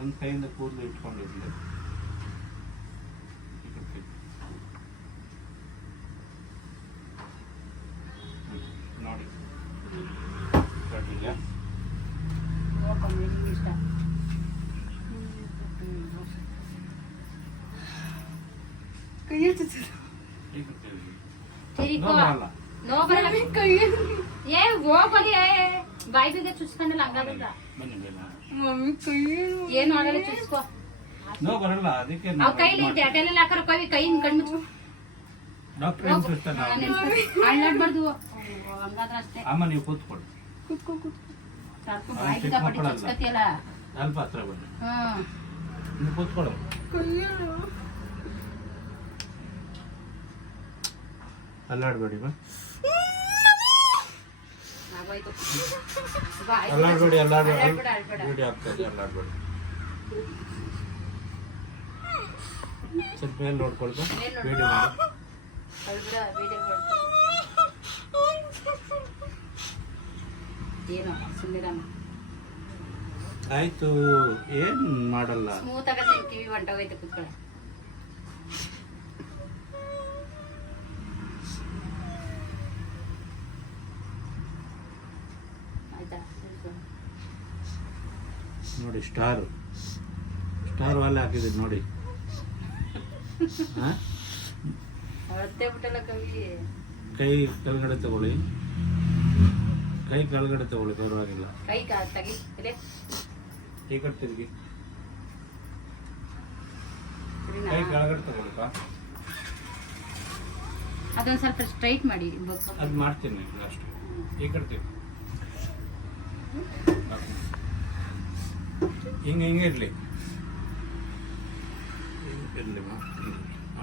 ಒಂದು ಕೈಯಿಂದ ಕೂದಲು ಇಟ್ಕೊಂಡಿರ್ಲಿ. ನೋಡಿ ಬಾಯಿ ಬಿಗ ಚುಚ್ಕೊಂಡಲ್ಲ ಹಂಗಾಗಲ್ಲ. ಏನು ಆಗಲ್ಲ, ಚುಚ್ಕೋ. ನೋ ಬರಲ್ಲ, ಅದಕ್ಕೆ ಅವ್ ಕೈಲಿ ಅಟೆಲ್ಲ ಹಾಕರ ಕೈಯಿಂದ ಕಣ್ಮುಚ್ಚು. ಡಾಕ್ಟರ್ ಏನು ಸಿಸ್ಟರ್ ಅಳ್ಳಾಡ್ಬಾರ್ದು, ಹಂಗಾದ್ರೆ ಅಷ್ಟೇ. ಅಮ್ಮ ನೀವು ಕೂತ್ಕೊಳ್ಳಿ, ಬಾಯಿ ಬಿಗ ಪಟ್ಟಿ ಚುಚ್ಕತಿಯಲ್ಲ. ಸ್ವಲ್ಪ ಹತ್ರ ಬನ್ನಿ. ನೀವು ಕೂತ್ಕೊಳ್ಳೋ. ಅಲ್ಲಾಡ್ಬೇಡಿ ಬಾ, ಅಲ್ಲಾಡ್ಬೇಡಿ, ಅಲ್ಲಾಡ್ಬೇಡಿ, ವಿಡಿಯೋ ಆಗ್ತದೆ, ಅಲ್ಲಾಡ್ಬೇಡಿ. ಸ್ವಲ್ಪ ಮೇಲೆ ನೋಡ್ಕೊಳ್ಬಾ, ವಿಡಿಯೋ ಮಾಡಿ. ಏನೋ ಸುಂದರಮ್ಮ ಆಯ್ತು, ಏನ್ ಮಾಡಲ್ಲ. ಸ್ಮೂತ್ ಆಗತ್ತೆ, ಕಿವಿ ಹೊಂಟೋಗೈತೆ, ಕುತ್ಕೊಳ್ಳ. ನೋಡಿ ಸ್ಟಾರ್ ವಾಲೆ ಹಾಕಿದ್ದೀನಿ ನೋಡಿ. ಕೈ ಕೆಳಗಡೆ ತಗೊಳ್ಳಿ, ಪರವಾಗಿಲ್ಲ. ಈ ಕಡೆ ತಿರುಗಿ, ಕೈ ಕೆಳಗಡೆ ತಗೊಳ್ಳಿಪ್ಪ. ಅದೊಂದು ಸ್ವಲ್ಪ ಸ್ಟ್ರೈಟ್ ಮಾಡಿ. ಅದು ಮಾಡ್ತೀನಿ ಅಷ್ಟು. ಈ ಕಡೆ ತಿರುಗಿ, ಹಿಂಗೆ ಇರಲಿ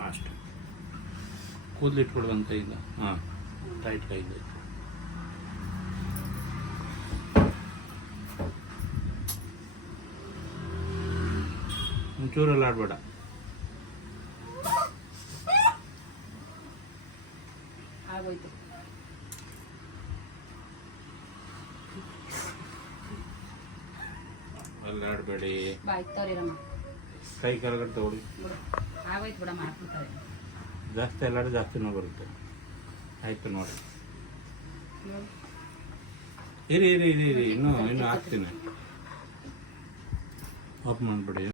ಅಷ್ಟು. ಕೂದಲು ಇಟ್ಕೊಡುವಂತ ಇಲ್ಲ. ಹಾಂ, ಟೈಟ್ ಕೈಯಿಂದ ಒಂಚೂರಲ್ಲಿ ಆಡ್ಬೇಡ. ಆಗೋಯ್ತು. ಅಲ್ಲಾಡಬೇಡಿ, ಕೈ ಕೆಳಗಡೆ ತಗೊಳ್ಳಿ. ಆಗೋಯ್ತು ಬಿಡ, ಮಾಡ್ಬಿಡ್ತಾರೆ. ಜಾಸ್ತಿ ಅಲ್ಲಾಡಿ ಜಾಸ್ತಿ ನೋವು ಬರುತ್ತೆ. ಆಯ್ತು ನೋಡಿ, ಇರಿ ಇನ್ನೂ ಹಾಕ್ತೀನಿ. ಆಫ್ ಮಾಡಿಬಿಡಿ.